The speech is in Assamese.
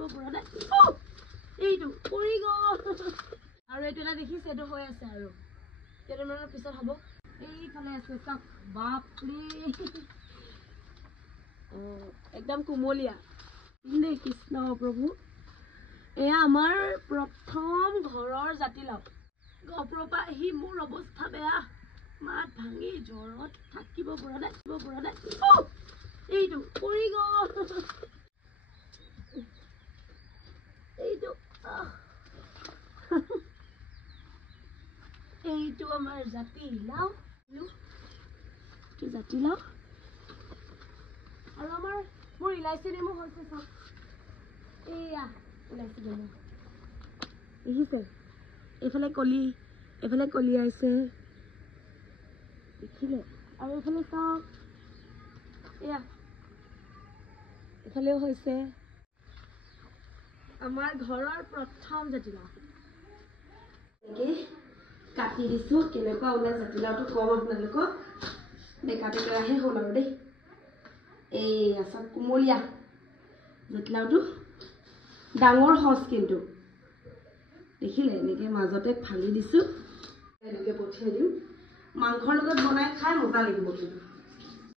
থাকিব পৰা নাই এইটো পৰি গ'ল আৰু এইটো এটা দেখিছে এইটো হৈ আছে আৰু কেইদিনমানৰ পিছত হ'ব এইফালে আছে চাওক বাপৰে একদম কুমলীয়া দেই কৃষ্ণ প্ৰভু এয়া আমাৰ প্ৰথম ঘৰৰ জাতিলাও গহপুৰৰ পৰা আহি মোৰ অৱস্থা বেয়া মাত ভাঙি জ্বৰত থাকিব পৰা নাই এইটো পৰি গ'ল এইটো এইটো আমাৰ জাতিলাও জাতিলাও আৰু আমাৰ মোৰ ইলাইচি নেমু হৈছে চাওক এয়া ইলাইচি নেমু দেখিছে এইফালে কলিয়াইছে দেখিলে আৰু এইফালে চাওক এয়া এইফালেও হৈছে আমাৰ ঘৰৰ প্ৰথম জাতিলাও কাটি দিছো কেনেকুৱা ওলাই জাতিলাওটো কম আপোনালোকক বেকা বেকাহে হ'ল আৰু দেই এই আচল কুমলীয়া জাতিলাওটো ডাঙৰ সচ কিন্তু দেখিলে এনেকৈ মাজতে ফালি দিছোঁ এনেকৈ পঠিয়াই দিম মাংসৰ লগত বনাই খাই মজা লাগিব কিন্তু